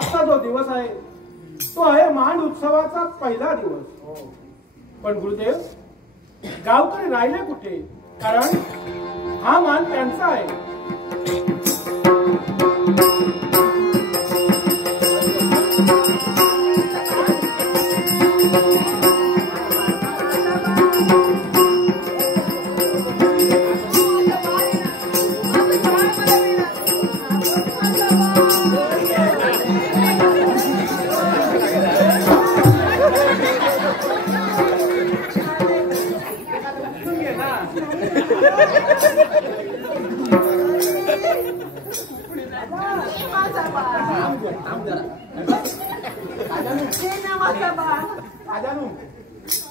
आजचा जो दिवस आहे तो आहे मान उत्सवाचा पहिला दिवस. पण गुरुदेव, गावकरी राहिले कुठे? कारण हा मान त्यांचा आहे.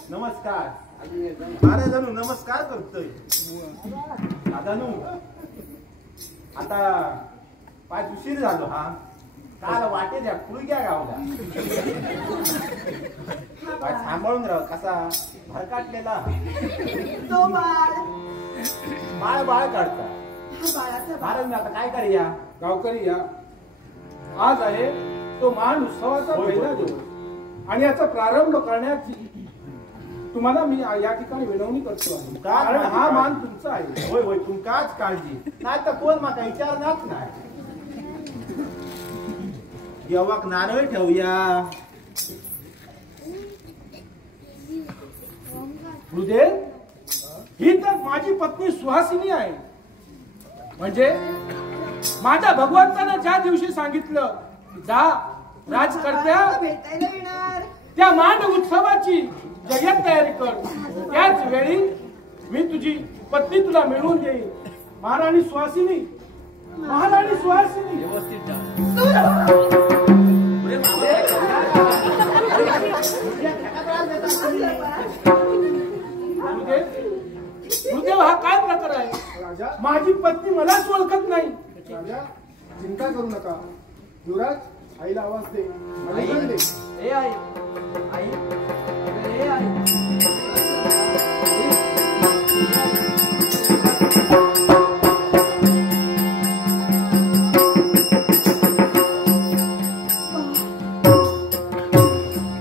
नमस्कार महाराजांनो, नमस्कार करतोय. दादानू, आता पाय उशीर झालो. हा काल वाटे द्या पुढे घ्या गावला. पाय सांभाळून राह. कसा भरकाटलेला तो बाळ बाळ काढता. महाराज आता काय करूया? गावकरी या, आज आहे तो मान उत्सवाचा पहिला दिवस आणि याचा प्रारंभ करण्याची तुम्हाला मी या ठिकाणी विनवणी करतो. कारण हा मान तुमचा आहे. होय होय, तुमकाच काळजी नाही तर कोण माका विचारणार नाही. देवाक नारळ ठेवूया. गुरुदेव, ही तर माझी पत्नी सुहासिनी आहे. म्हणजे माझ्या भगवंतानं ज्या दिवशी सांगितलं जा राजकर्त्या भेटायला येणार, त्या मान उत्सवाची जय्यत तयारी कर, त्याच वेळी मी तुझी पत्नी तुला मिळवून देईन. महाराणी सुहासिनी, महाराणी सुहासिनी. गुरुदेव, हा काय प्रकार आहे? माझी पत्नी मलाच ओळखत नाही. राजा, चिंता करू नका. युवराज, आईला आवाज दे. ए आई, आई, ए आई.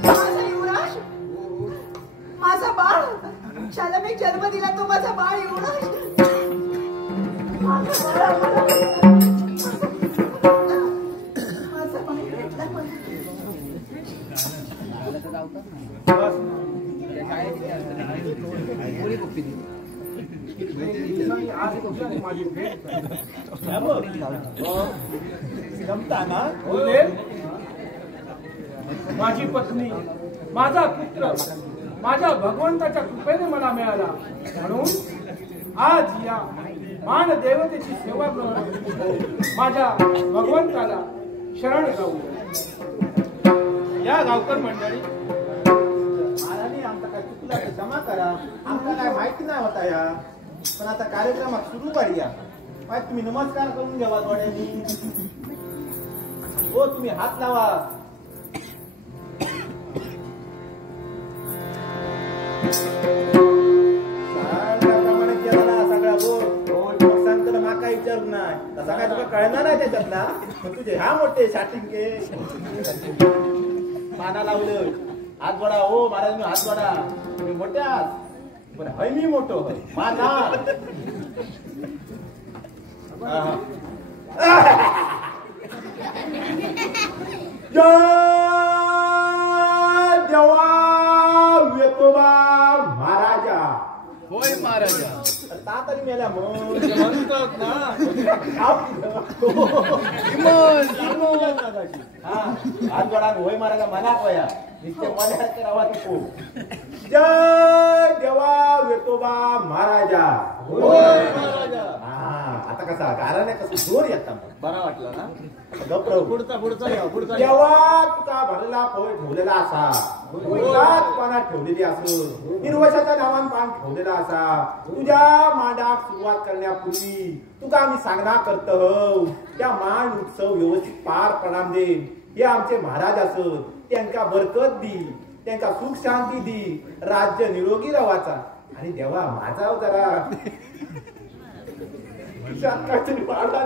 माझा युवराज, माझा बाळ, शाला मी जन्म दिला तो माझा बाळ युवराज. जमता ना? माझी पत्नी, माझा पुत्र माझ्या भगवंताच्या कृपेने मला मिळाला. म्हणून आज या मान देवतेची सेवा करून माझ्या भगवंताला शरण जाऊ. या गावकर मंडळी, महाराणी आमचा काय चुकला तर क्षमा करा. आमचा काय माहिती नाही होता या. पण आता कार्यक्रमात सुरू करूया. पाय तुम्ही नमस्कार करून घ्यावा थोड्यांनी. हो, तुम्ही हात लावा. त्याप्रमाणे केला ना सगळा बोल. सांगतो माका विचारू नाही तसा काय तुला कळणार नाही त्याच्यात ना. तुझे ह्या मोठे शाटिंगे पाना लावलं. हात जोडा. हो महाराज, हात जोडा. तुम्ही मोठे आहात. बरं, हय मी मोठो होय माना. देवा वेतोबा महाराजा. होय महाराजा. ता तरी मेल्या मग म्हणतात ना. हात जोडा. होय महाराजा म्हणा कोया निश्चय मला करावा नको. जय देवा वेतोबा महाराजा. होय महाराजा. आता कसा कारण कसं जोर येतात बरा वाटला ना. गप्र पुढचा पुढचा देवा तुका भरला पोय ठेवलेला असा. पानात ठेवलेली असं निर्वशाच्या नावान पान ठेवलेला असा. तुझ्या मांडाक सुरुवात करण्यापूर्वी तुका आम्ही सांगणार करतो. त्या मान उत्सव व्यवस्थित पार पडाम दे. हे आमचे महाराज असत. त्यांना बरकत दी, त्यांना सुख शांती दी, राज्य निरोगी रवाचा. आणि देवा माझा जरा काहीतरी बाबा.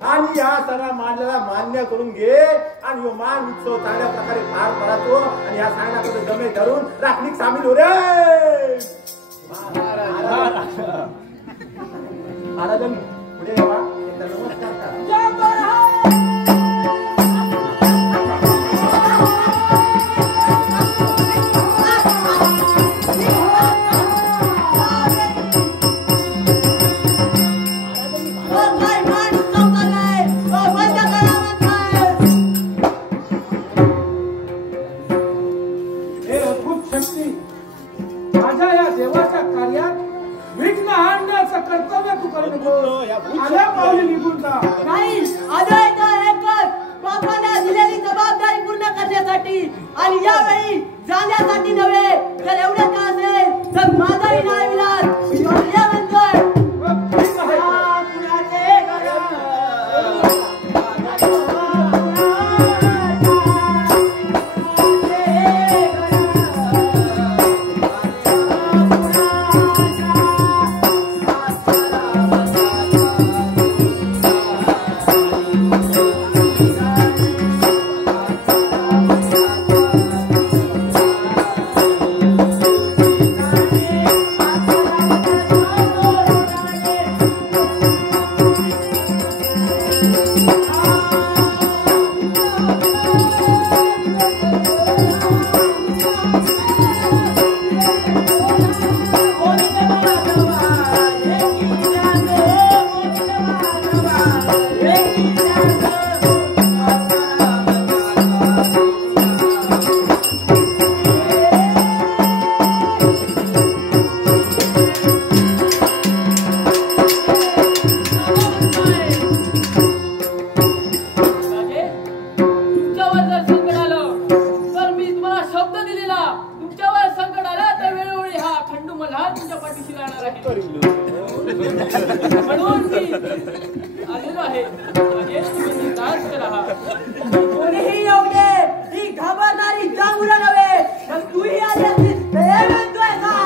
आणि या सगळ्या मांडल्याला मान्य करून घे आणि यो मान उत्सव चांगल्या प्रकारे पार पडातो आणि या सांगण्याकडे जमे धरून राखणीक सामील हो रे. महाराजन पुढे यावा. नमस्कार करा. हे अद्भुत शक्ती माझ्या या देवाच्या कार्यात विघ्न आणण्याचं कर्तव्य तू करून आल्या पावली निघून जा. नाही, आजही एकच बापाने दिलेली जबाबदारी पूर्ण करण्यासाठी आणि यावेळी जाण्यासाठी नव्हे. तर एवढं का असेल तर माझाही नाही विलास म्हणतोय. कोणीही येऊ दे, ही घाबरणारी जांभूळ नव्हे. तर तूही आली असतीस तर हे म्हणतोय का?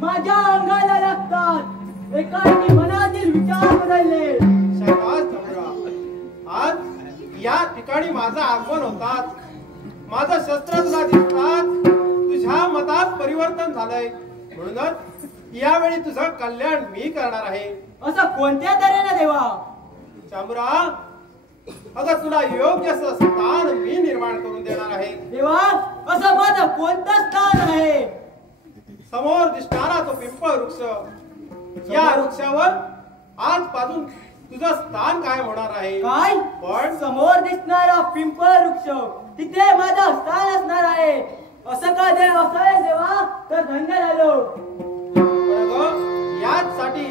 माझ्या अंगाला लागतात. एकाएकी मनातील विचार बदलले. आज या ठिकाणी माझं आगमन होतात, माझं शस्त्र तुला दिसतात, तुझ्या मतात परिवर्तन झालंय. म्हणूनच यावेळी तुझं कल्याण मी करणार आहे. असं कोणत्या तऱ्हेने देवा? चांबरा, अगं तुला योग्य असं स्थान मी निर्माण करून देणार आहे. देवा, असं माझं कोणतं स्थान आहे? समोर दिसणारा तो पिंपळ वृक्ष, या वृक्षावर आजपासून तुझं स्थान काय होणार आहे? काय? पण समोर दिसणारा पिंपळ वृक्ष, तिथे माझं स्थान असणार आहे. असं का देव? असं आहे देवा, तर धन्य झालो. याचसाठी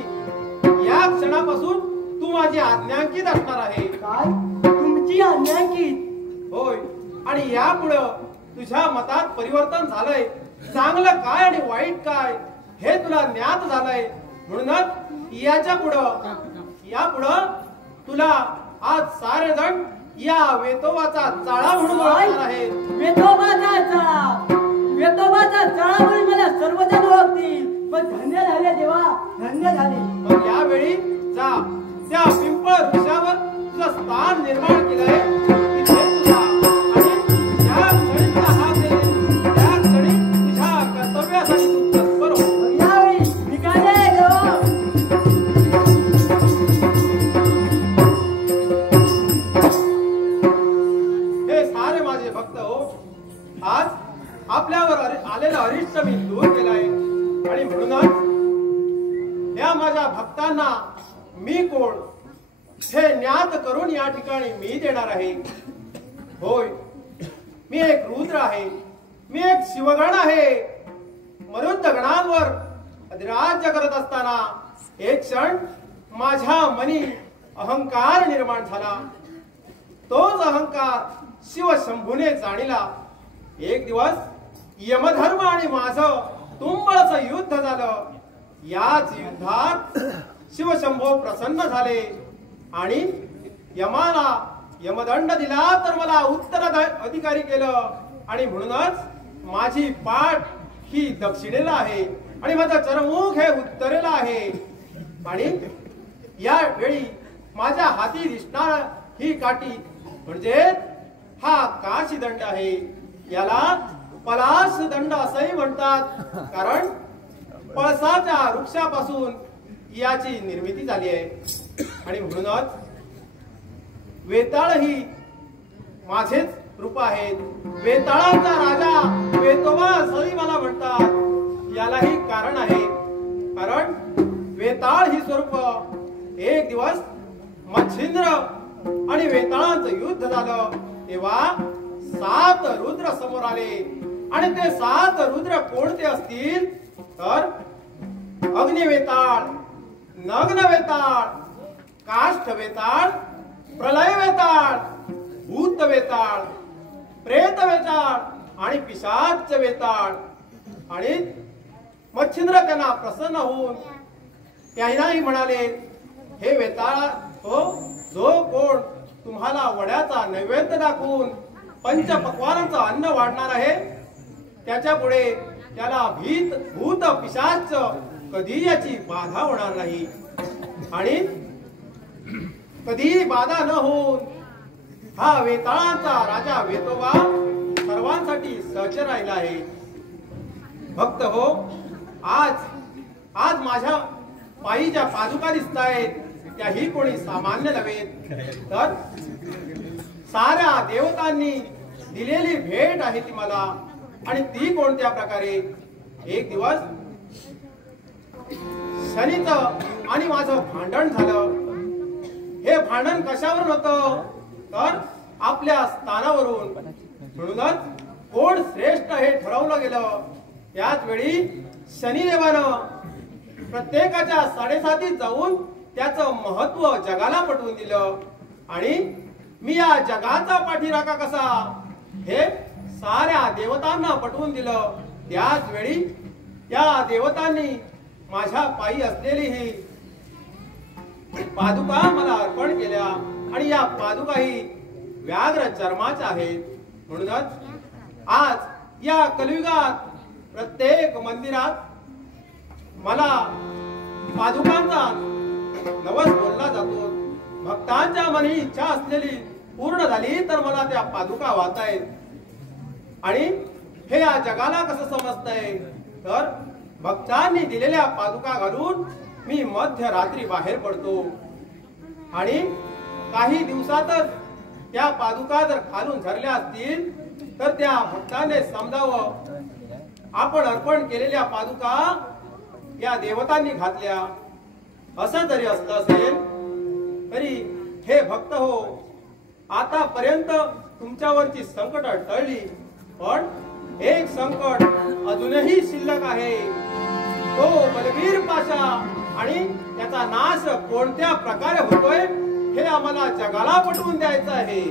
या क्षणापासून तू माझी आज्ञांकित असणार आहे. काय? तुमची आज्ञांकित? होय. आणि यापुढं तुझ्या मतात परिवर्तन झालंय. चांगलं काय आणि वाईट काय हे तुला ज्ञात झालंय. म्हणूनच यापुढं तुला आज सारे जण या वेतोबाचा चाळा म्हणून ओळखणार आहेत. वेतोबाचा चाळा? धन्य झाले. मग यावेळी जा त्या पिंपळ वृक्षावर तुझं स्थान निर्माण केलंय तिथे तुझा आणि ज्या क्षणी तुला हात देईल त्या क्षणी तुझ्या कर्तव्यासाठी तू तत्पर हो. मग यावेळी मी काय नाही देवा. हे सारे माझे भक्त हो, आज आपल्यावर आलेला अरिष्ट मी दूर केलाय आणि म्हणूनच या माझ्या भक्तांना मी कोण हे ज्ञात करून या ठिकाणी मी देणार आहे. होय, मी एक रुद्र आहे, मी एक शिवगण आहे. मरुद्ध गणांवर अधिराज्य करत असताना एक क्षण माझ्या मनी अहंकार निर्माण झाला. तोच अहंकार शिवशंभूने जाणीला. एक दिवस यमधर्म आणि माझं तुंबळचं युद्ध झालं. याच युद्धात शिवशंभो प्रसन्न झाले आणि यमाला यमदंड दिला तर मला उत्तराधिकारी केलं आणि म्हणूनच माझी पाठ ही दक्षिणेला आहे आणि माझा चरमुख हे उत्तरेला आहे. आणि या वेळी माझ्या हाती दिसणार ही काठी म्हणजे हा काशीदंड आहे. याला पलाश दंड असंही म्हणतात, कारण पळसाच्या वृक्षापासून याची निर्मिती झाली आहे. आणि म्हणूनच वेताळ ही माझेच रूप आहेत. वेताळांचा राजा वेतोबा असंही मला म्हणतात. यालाही कारण आहे, कारण वेताळ ही स्वरूप एक दिवस मच्छिंद्र आणि वेताळांचं युद्ध झालं तेव्हा 7 रुद्र समोर आले आणि ते 7 रुद्र कोणते असतील तर अग्निवेताळ, नग्न वेताळ, काष्ठ वेताळ, प्रलय वेताळ, भूत वेताळ, प्रेत वेताळ आणि पिशाच वेताळ. आणि मच्छिंद्र त्यांना प्रसन्न होऊन त्यांनाही म्हणाले, हे वेताळ हो, जो कोण तुम्हाला वड्याचा नैवेद्य दाखवून पंचपक्वानांचं अन्न वाढणार आहे त्याच्या पुढे त्याला भूत पिशाच कधी याची बाधा होणार नाही. आणि कधी बाधा न होऊन हा वेताळांचा राजा वेतोबा सर्वांसाठी सज्ज राहिला आहे. भक्त हो, आज माझ्या पायी ज्या पादुका दिसत आहेत त्याही कोणी सामान्य नव्हेत, तर साऱ्या देवतांनी दिलेली भेट आहे ती मला. आणि ती कोणत्या प्रकारे, एक दिवस शनीचं आणि माझं भांडण झालं. हे भांडण कशावरून होतं तर आपल्या स्थानावरून. म्हणूनच कोण श्रेष्ठ हे ठरवलं गेलं. त्याच वेळी शनिदेवानं प्रत्येकाच्या 7.5 जाऊन त्याचं महत्व जगाला पटवून दिलं. आणि मी या जगाचा पाठीराखा कसा हे साऱ्या देवतांना पटवून दिलं. त्याच वेळी त्या देवतांनी माझ्या पायी असलेली ही पादुका मला अर्पण केल्या आणि या पादुका ही व्याघ्र चर्माच्या आहेत. म्हणूनच आज या कलियुगात प्रत्येक मंदिरात मला पादुकांचा नवस बोलला जातो. भक्तांच्या मनी इच्छा असलेली पूर्ण झाली तर मला त्या पादुका वाहतायत. आणि हे या जगाला कसं समजतंय तर भक्तांनी दिलेल्या पादुका घालून मी मध्यरात्री बाहेर पडतो आणि काही दिवसातच त्या पादुका जर खालून झरल्या असतील तर त्या भक्ताने समजावं आपण अर्पण केलेल्या पादुका या देवतांनी घातल्या. असं जरी असलं असेल तरी हे भक्त हो, आतापर्यंत तुमच्यावरची संकट टळली, पण एक संकट अजूनही शिल्लक आहे. तो बलवीर पाशा आणि त्याचा नाश कोणत्या प्रकारे होतोय हे आम्हाला जगाला पटवून द्यायचं आहे.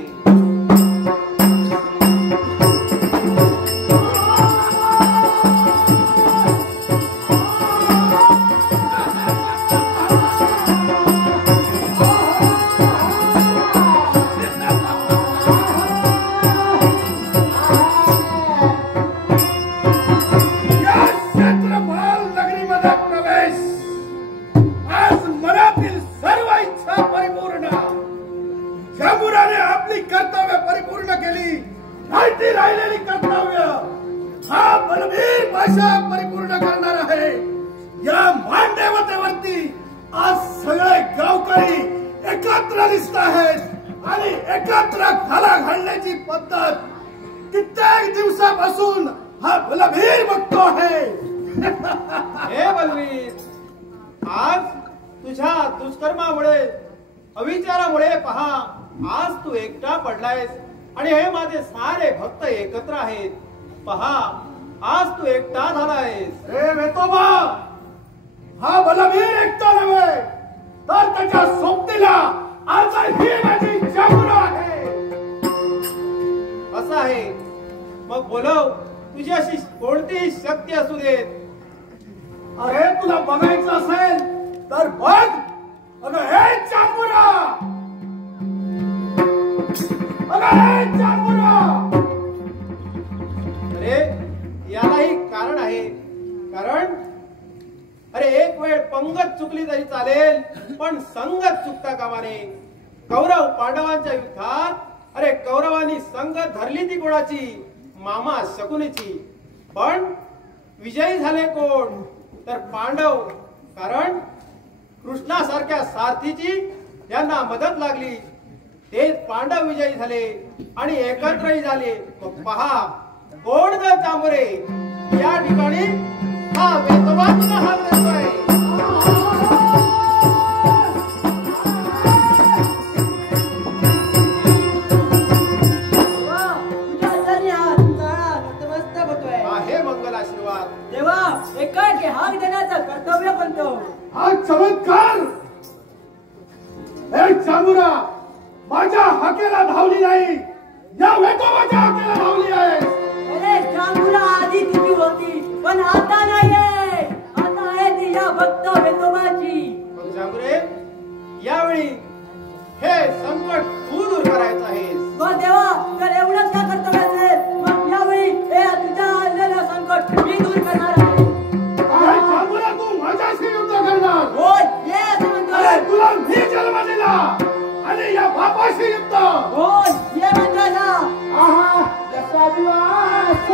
अभिलाषा परिपूर्ण करणार आहे. या मानदेवतेवरती आज सगळे गावकरी एकत्र दिसत आहेत आणि एकत्र घाला घालण्याची पद्धत कित्येक दिवसापासून हा बलबीर बघतो आहे. हे बलवीर, आज तुझ्या दुष्कर्मामुळे अविचारामुळे पहा आज तू एकटा पडलायस आणि हे माझे सारे भक्त एकत्र आहेत. पहा आज तू एकटा झालायस. रे वेतोबा, हा बलबीर एकटा नव्हे तर त्याच्या सोबतीला आज ही माझी जागृत आहे. असं आहे, मग बोलव तुझी अशी कोणतीही शक्ती असू देत. अरे तुला बघायचं असेल तर बघ. अगं हे चांबुरा, अगं हे चांबुरा. अरे यालाही कारण आहे. कारण अरे एक वेळ पंगत चुकली तरी चालेल पण संगत चुकता कामा नये. कौरव पांडवांच्या युद्धात अरे कौरवांनी संगत धरली ती कोणाची? मामा शकुनीची. पण विजयी झाले कोण? तर पांडव. कारण कृष्णासारख्या सारथीची यांना मदत लागली. तेच पांडव विजयी झाले आणि एकत्रही झाले. मग पहा कोण ग चांबरे या ठिकाणी हा वेतोबा तुला हात देतोय. आहे मंगल आशीर्वाद. देवा एकाएकी हाक देण्याचं कर्तव्य बनतो. हा चमत्कार. हे चांबुरा माझ्या हाकेला धावली नाही, या वेतोबाच्या हाकेला धावली आहे. अरे चांगुला आधी तुझी होती पण आता नाहीये. आता आहे ती या भक्त वेतोबाची. मग चांबरे यावेळी हे संकट तू दूर करायचं आहेस. मग देवा जर एवढंच का कर्तव्य असेल मग यावेळी हे तुझ्या आलेलं संकट मी दूर करणार आहे. अरे चांबुरा तू माझ्याशी युद्ध करणार? होय ये असं म्हणतो. अरे तुला मी जन्म दिला आणि या बापाशी युद्ध? होय ये म्हणतो ना. आहा जसा दिवस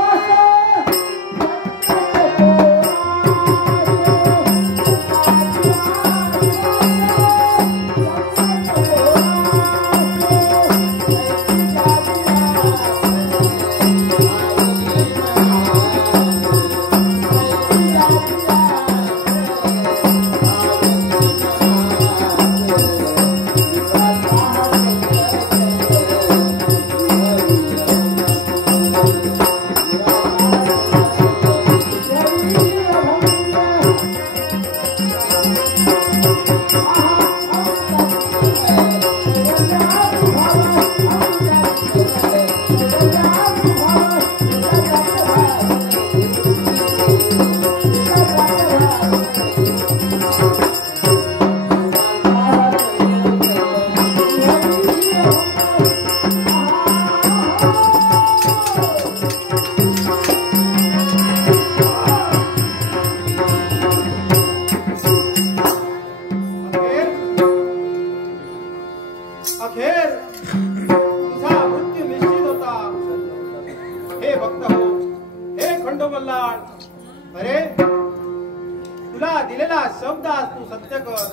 अरे तुला दिलेला शब्द आज तू सत्य कर.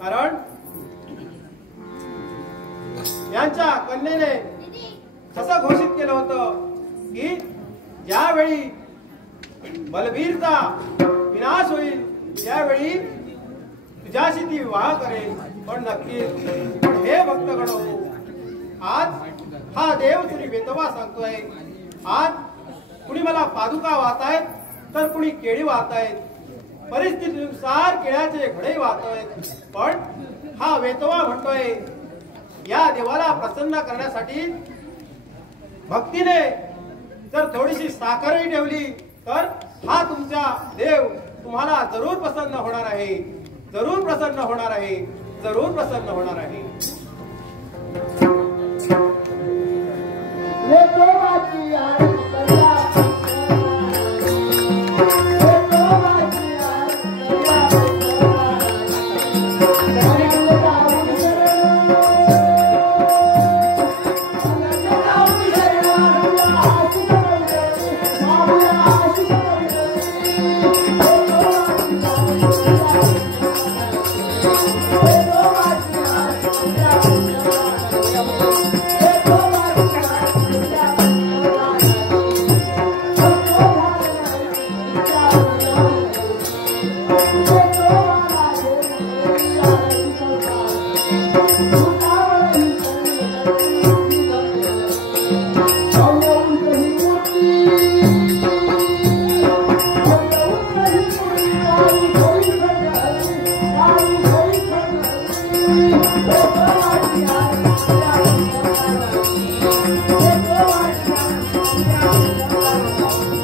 कारण यांच्या कन्येने कसं घोषित केलं होतं की ज्यावेळी बलबीरचा विनाश होईल त्यावेळी तुझ्याशी ती विवाह करेल. पण नक्कीच पण हे भक्तगण हो, आज हा देव तुझी वेतोबा सांगतोय. आज कुणी मला पादुका वाहतायत तर कुणी केळी वाहतायत. परिस्थितीनुसार केळ्याचे घडे वाहतायत. पण हा वेतोबा म्हणतोय या देवाला प्रसन्न करण्यासाठी भक्तीने जर थोडीशी साखरही ठेवली तर हा तुमचा देव तुम्हाला जरूर प्रसन्न होणार आहे. जरूर प्रसन्न होणार आहे. जरूर प्रसन्न होणार आहे.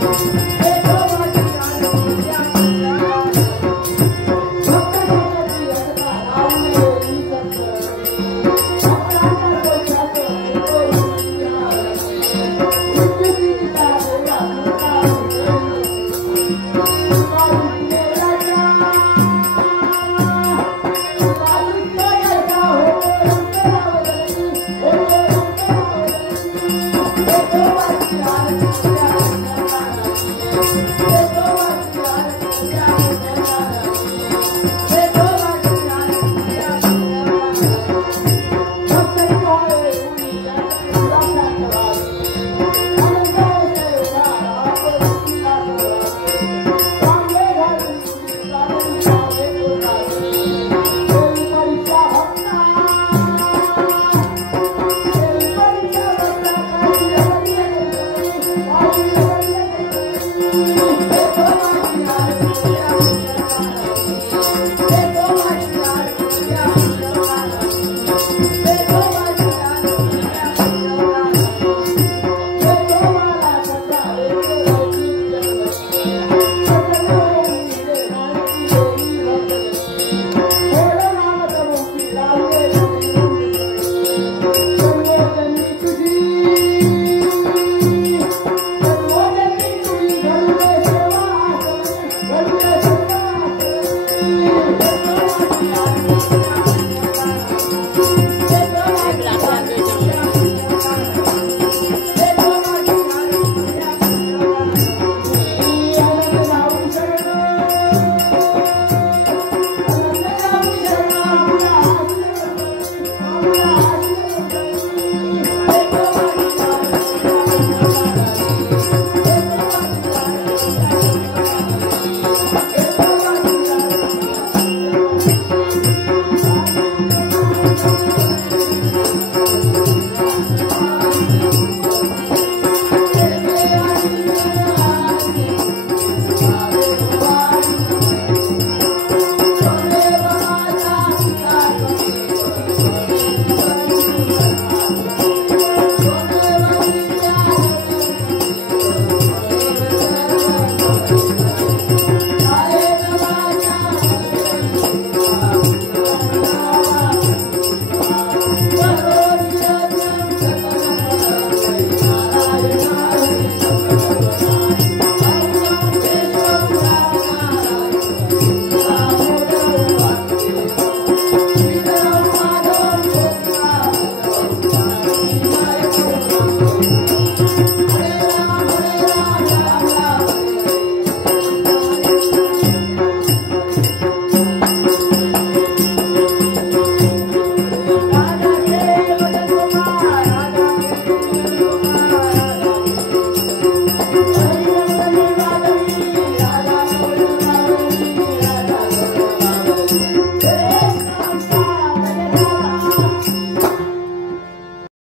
Oh,